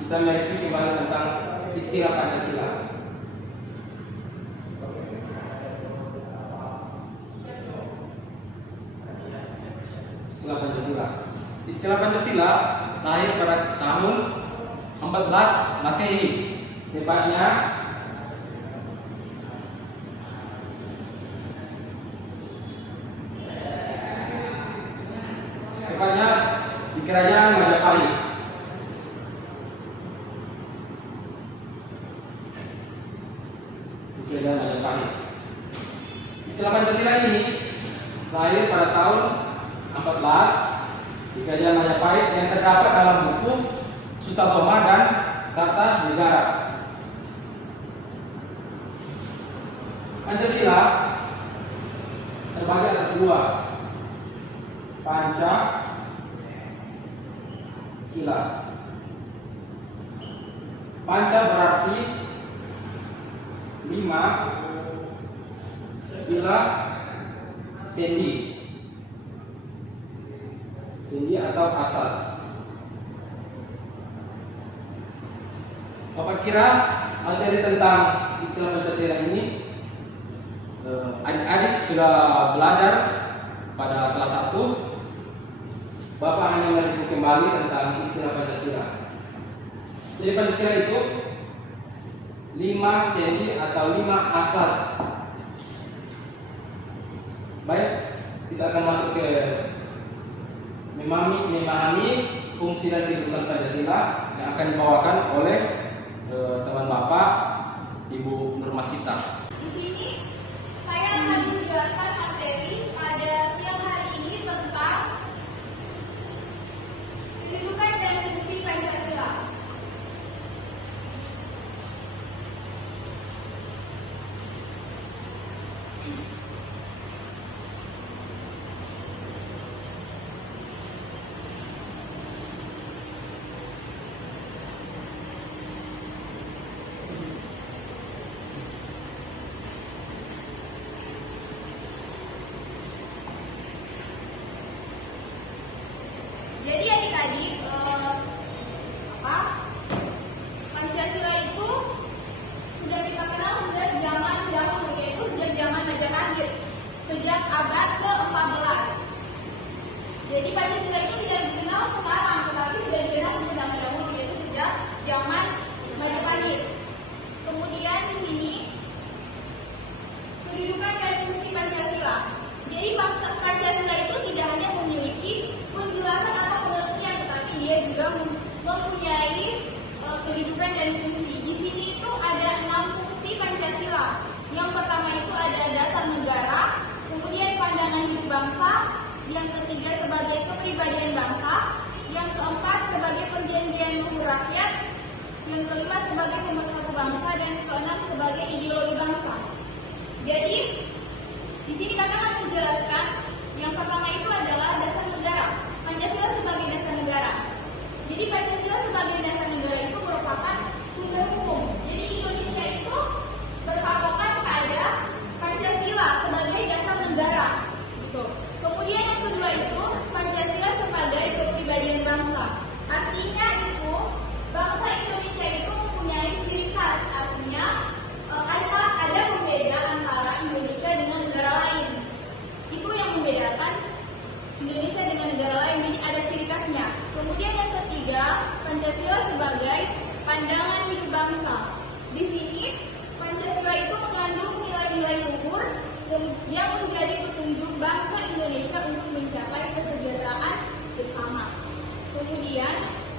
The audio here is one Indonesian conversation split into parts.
kita mereview kembali tentang istilah Pancasila. Istilah Pancasila lahir pada tahun 14 Masehi, tepatnya di Kerajaan Majapahit. Istilah Pancasila ini lahir pada tahun 14 di Kerajaan Majapahit yang terdapat dalam buku Sutasoma dan Kartanegara. Pancasila terbagi atas dua, Panca Sila. Panca berarti 5, sila sendi atau asas. Bapak kira materi tentang istilah Pancasila ini adik-adik sudah belajar pada kelas 1. Bapak hanya mereview kembali tentang istilah Pancasila. Jadi Pancasila itu 5 sendi atau 5 asas. Baik, kita akan masuk ke memahami fungsi dan kedudukan Pancasila yang akan dibawakan oleh teman Bapak Ibu Nurmasita. Di sini saya akan menjelaskan materi pada siang hari ini tentang kedudukan dan fungsi Pancasila. Jadi adik-adik, Pancasila itu sudah kita kenal sejak zaman dahulu, yaitu sejak zaman Majapahit, sejak abad ke-14. Jadi Pancasila itu tidak dikenal sekarang, tetapi sudah dikenal sejak zaman dahulu, yaitu sejak zaman Majapahit. Kemudian di sini kedudukan dan fungsi Pancasila. Jadi Pancasila itu tidak hanya memiliki penjelasan atau pengertian, tetapi dia juga mempunyai kedudukan dan fungsi. Di sini itu ada 6 fungsi Pancasila. Yang pertama itu ada dasar negara, kemudian pandangan hidup bangsa, yang ketiga sebagai kepribadian bangsa, yang keempat sebagai perjanjian luhur rakyat, yang kelima sebagai pemersatu bangsa, dan yang keenam sebagai ideologi bangsa. Jadi di sini kami akan menjelaskan yang pertama itu adalah dasar negara. Pancasila sebagai dasar negara. Jadi Pancasila sebagai dasar negara itu merupakan sumber hukum. Jadi Indonesia itu berpatokan pada Pancasila sebagai dasar negara. Gitu. Kemudian yang kedua itu Pancasila sebagai kepribadian bangsa. Artinya itu bangsa Indonesia itu mempunyai ciri khas. Artinya ada pembeda antara Indonesia dengan negara lain. Itu yang membedakan Indonesia dengan negara lain, jadi ada ciri khasnya. Kemudian yang ketiga, Pancasila sebagai pandangan hidup bangsa. Di sini Pancasila itu mengandung nilai-nilai luhur yang menjadi petunjuk bangsa Indonesia untuk mencapai kesejahteraan bersama. Kemudian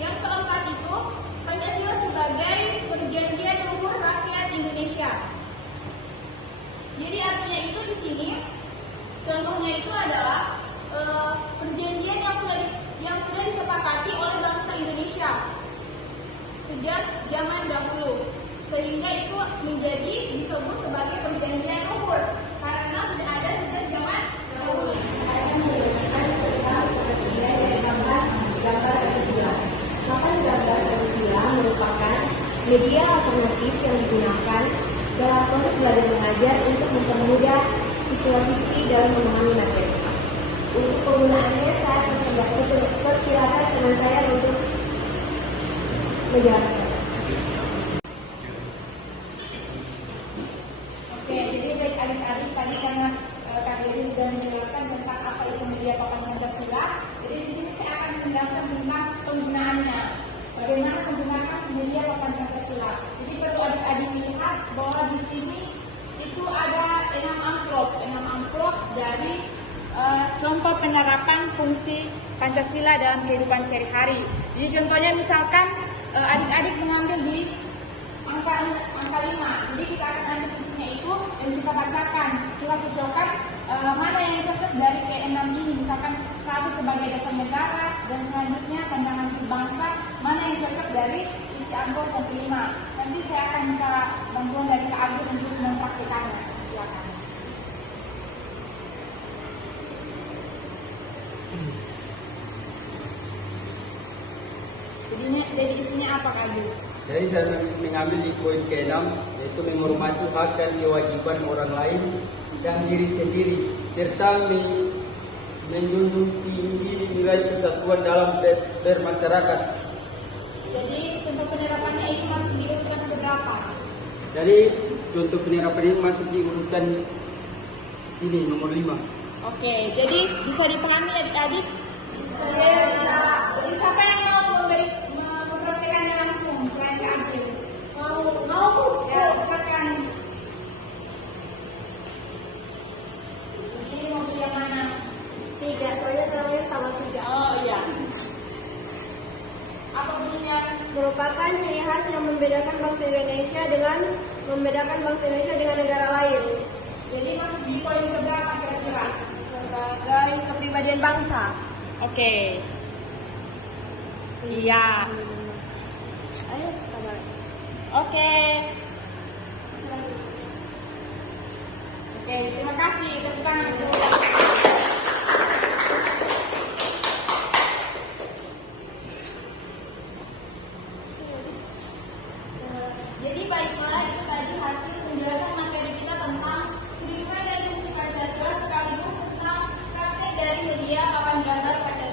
yang keempat itu Pancasila sebagai perjanjian luhur rakyat Indonesia. Jadi artinya itu di sini contohnya itu adalah perjanjian yang sudah disepakati oleh bangsa Indonesia sejak zaman dahulu, sehingga itu menjadi disebut sebagai perjanjian luhur karena sudah ada sejak zaman dahulu. Gambar Pancasila merupakan media alternatif yang digunakan dalam proses belajar mengajar untuk mempermudah siswa-siswi dalam memahami materi. Untuk penggunaannya saya persilakan teman saya untuk menjelaskan. Oke, jadi baik adik-adik tadi karena Kak Dewi sudah menjelaskan tentang apa itu media papan Pancasila. Jadi di sini saya akan menjelaskan tentang penggunaannya. Bagaimana menggunakan media papan Pancasila. Jadi perlu adik-adik lihat bahwa di sini itu ada 6 amplop dari contoh penerapan fungsi Pancasila dalam kehidupan sehari-hari. Jadi contohnya misalkan adik-adik mengambil di angka 5. Jadi kita akan ambil isinya itu dan kita bacakan. Kita cocokkan mana yang cocok dari ke-6 ini. Misalkan 1 sebagai dasar negara dan selanjutnya pandangan bangsa, mana yang cocok dari isi amplop yang ke-5. Nanti saya akan minta bantuan dari Kak Agus untuk mempraktikannya. Silakan. Jadi isinya apa Kak Agus? Jadi saya mengambil di poin ke-6, yaitu menghormati hak dan kewajiban orang lain dan diri sendiri, serta menjunjung tinggi nilai persatuan dalam bermasyarakat. Jadi contoh penerapannya itu masuk di urutan keberapa? Jadi contoh penerapan ini masuk di urutan ini nomor 5. Oke, jadi bisa dipahami adik-adik? Jadi siapa yang mau mempraktikannya langsung selain Kak Agil? Mau. Ya, silakan. Ini mau pilih yang mana? 3, soalnya namanya sama 3. Oh iya. Apa bunyinya? Merupakan ciri khas yang membedakan bangsa Indonesia dengan negara lain. Jadi masuk di poin keberapa kira-kira? Sebagai kepribadian bangsa. Oke. Iya. Ayo, tambah. Oke. Oke, terima kasih. Tepuk tangan. Jadi baiklah, itu tadi hasil penjelasan materi kita tentang kehidupan dan fungsi Pancasila sekaligus tentang praktek dari media papan gambar Pancasila.